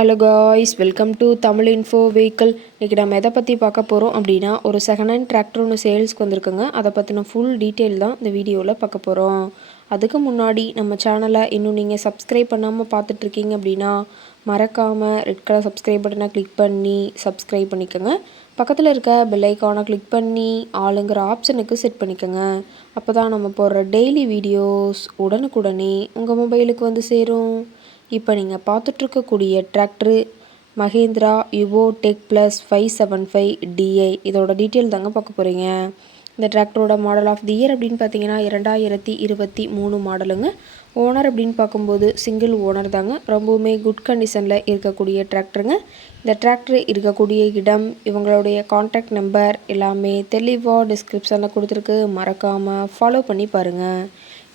Hello guys, welcome to Tamil info vehicle. இன்றைக்கி நம்ம எதை பற்றி பார்க்க போகிறோம் அப்படின்னா, ஒரு செகண்ட் ஹேண்ட் டிராக்டர் ஒன்று சேல்ஸ்க்கு வந்திருக்குங்க. அதை பற்றின ஃபுல் டீட்டெயில் தான் இந்த வீடியோவில் பார்க்க போகிறோம். அதுக்கு முன்னாடி நம்ம சேனலை இன்னும் நீங்கள் சப்ஸ்கிரைப் பண்ணாமல் பார்த்துட்ருக்கீங்க அப்படின்னா, மறக்காமல் ரெட் கலர் சப்ஸ்கிரைப் பட்டனை கிளிக் பண்ணி சப்ஸ்கிரைப் பண்ணிக்கோங்க. பக்கத்தில் இருக்க பெல் ஐக்கானை கிளிக் பண்ணி ஆளுங்கிற ஆப்ஷனுக்கு செட் பண்ணிக்கோங்க. அப்போ தான் நம்ம போடுற டெய்லி வீடியோஸ் உடனுக்குடனே உங்கள் மொபைலுக்கு வந்து சேரும். இப்போ நீங்கள் பார்த்துட்ருக்கக்கூடிய tractor Mahindra Yuvo tech plus 575 DI. இதோட டீட்டெயில் தாங்க பார்க்க போகிறீங்க. இந்த டிராக்டரோட மாடல் ஆஃப் தி இயர் அப்படின்னு பார்த்தீங்கன்னா 2023 மாடலுங்க. ஓனர் அப்படின்னு பார்க்கும்போது சிங்கிள் ஓனர் தாங்க. ரொம்பவுமே குட் கண்டிஷனில் இருக்கக்கூடிய டிராக்டருங்க. இந்த டிராக்டர் இருக்கக்கூடிய இடம், இவங்களுடைய கான்டாக்ட் நம்பர் எல்லாமே தெளிவாக டிஸ்கிரிப்ஷனில் கொடுத்துருக்கு. மறக்காமல் ஃபாலோ பண்ணி பாருங்கள்.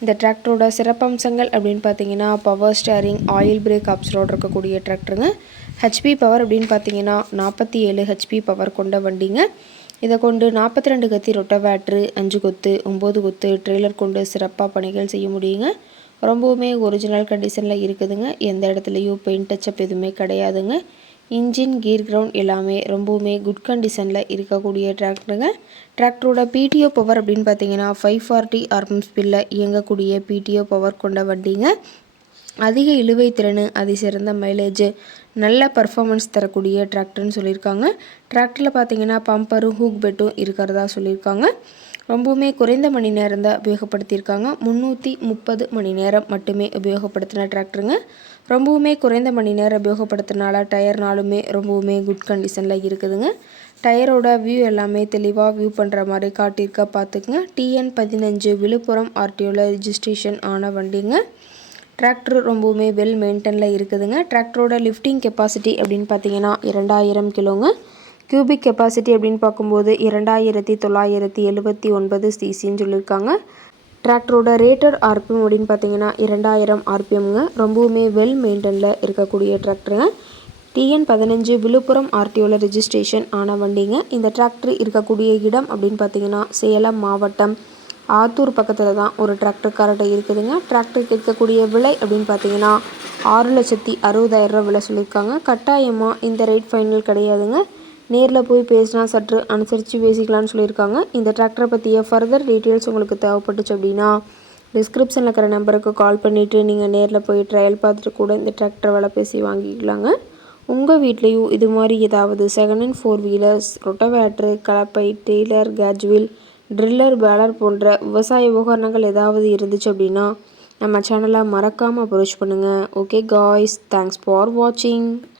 இந்த டிராக்டரோட சிறப்பம்சங்கள் அப்படின்னு பார்த்தீங்கன்னா, பவர் ஸ்டேரிங், ஆயில் பிரேக் ஆப்ஷனோடு இருக்கக்கூடிய டிராக்டருங்க. ஹெச்பி பவர் அப்படின்னு பார்த்தீங்கன்னா 47 ஹெச்பி பவர் கொண்ட வண்டிங்க. இதை கொண்டு 42 கத்தி ரொட்டவேட்ரு, 5 கொத்து, 9 கொத்து ட்ரெய்லர் கொண்டு சிறப்பாக பணிகள் செய்ய முடியுங்க. ரொம்பவுமே ஒரிஜினல் கண்டிஷனில் இருக்குதுங்க. எந்த இடத்துலையும் பெயிண்ட் டச்சப் எதுவுமே கிடையாதுங்க. இன்ஜின், கீர் கிரவுண்ட் எல்லாமே ரொம்பவுமே குட் கண்டிஷனில் இருக்கக்கூடிய டிராக்டருங்க. டிராக்டரோட பிடிஓ பவர் அப்படின்னு பார்த்தீங்கன்னா 540 ஆர்பிஎம் ஸ்பீடில் இயங்கக்கூடிய பிடிஓ பவர் கொண்ட வண்டிங்க. அதிக இழுவை திறன், அதிசிறந்த மைலேஜ், நல்ல பர்ஃபார்மன்ஸ் தரக்கூடிய டிராக்டர்னு சொல்லியிருக்காங்க. டிராக்டரில் பார்த்தீங்கன்னா பம்பரும் ஹூக் பெட்டும் இருக்கிறதா சொல்லியிருக்காங்க. ரொம்பவுமே குறைந்த மணி நேரம் தான் உபயோகப்படுத்தியிருக்காங்க. 330 மணி நேரம் மட்டுமே உபயோகப்படுத்தின டிராக்டருங்க. ரொம்பவுமே குறைந்த மணி நேரம் உபயோகப்படுத்தினால டயர்னாலுமே ரொம்பவுமே குட் கண்டிஷனில் இருக்குதுங்க. டயரோட வியூ எல்லாமே தெளிவாக வியூ பண்ணுற மாதிரி காட்டியிருக்க பார்த்துக்குங்க. TN15 விழுப்புரம் ஆர்டிஓவில் ரெஜிஸ்ட்ரேஷன் ஆன வண்டிங்க. டிராக்டர் ரொம்பவுமே வெல் மெயின்டெனில் இருக்குதுங்க. டிராக்டரோட லிஃப்டிங் கெப்பாசிட்டி அப்படின்னு பார்த்தீங்கன்னா 2000 கிலோங்க. கியூபிக் கெப்பாசிட்டி அப்படின்னு பார்க்கும்போது 2979 சிசின்னு சொல்லியிருக்காங்க. டிராக்டரோட ரேட்டட் ஆர்பிஎம் அப்படின்னு பார்த்தீங்கன்னா 2000 ஆர்பிஎம்ங்க. ரொம்பவுமே வெல் மெயின்டெனில் இருக்கக்கூடிய டிராக்டருங்க. TN15 விழுப்புரம் ஆர்டிஓவில் ரெஜிஸ்ட்ரேஷன் ஆன வண்டிங்க. இந்த டிராக்டர் இருக்கக்கூடிய இடம் அப்படின்னு பார்த்தீங்கன்னா சேலம் மாவட்டம் ஆத்தூர் பக்கத்தில் தான் ஒரு டிராக்டர் கரெக்டாக இருக்குதுங்க. டிராக்டருக்கு இருக்கக்கூடிய விலை அப்படின்னு பார்த்தீங்கன்னா 6,60,000 விலை சொல்லியிருக்காங்க. கட்டாயமாக இந்த ரேட் ஃபைனல் கிடையாதுங்க. நேரில் போய் பேசினா சற்று அனுசரித்து பேசிக்கலான்னு சொல்லியிருக்காங்க. இந்த டிராக்டரை பற்றிய ஃபர்தர் டீட்டெயில்ஸ் உங்களுக்கு தேவைப்பட்டுச்சு அப்படின்னா டிஸ்கிரிப்ஷனில் இருக்கிற நம்பருக்கு கால் பண்ணிவிட்டு நீங்கள் நேரில் போய் ட்ரையல் பார்த்துட்டு கூட இந்த டிராக்டர் விலை பேசி வாங்கிக்கலாங்க. உங்கள் வீட்லேயும் இது மாதிரி ஏதாவது செகண்ட் ஹேண்ட் 4 வீலர்ஸ், ரொட்டவேட்ரு, கலப்பை, டெய்லர், கேஜ்வில், ட்ரில்லர், பேலர் போன்ற விவசாய உபகரணங்கள் ஏதாவது இருந்துச்சு அப்படின்னா நம்ம சேனலை மறக்காமல் அப்ரோச் பண்ணுங்கள். ஓகே காய்ஸ், தேங்க்ஸ் ஃபார் வாட்சிங்.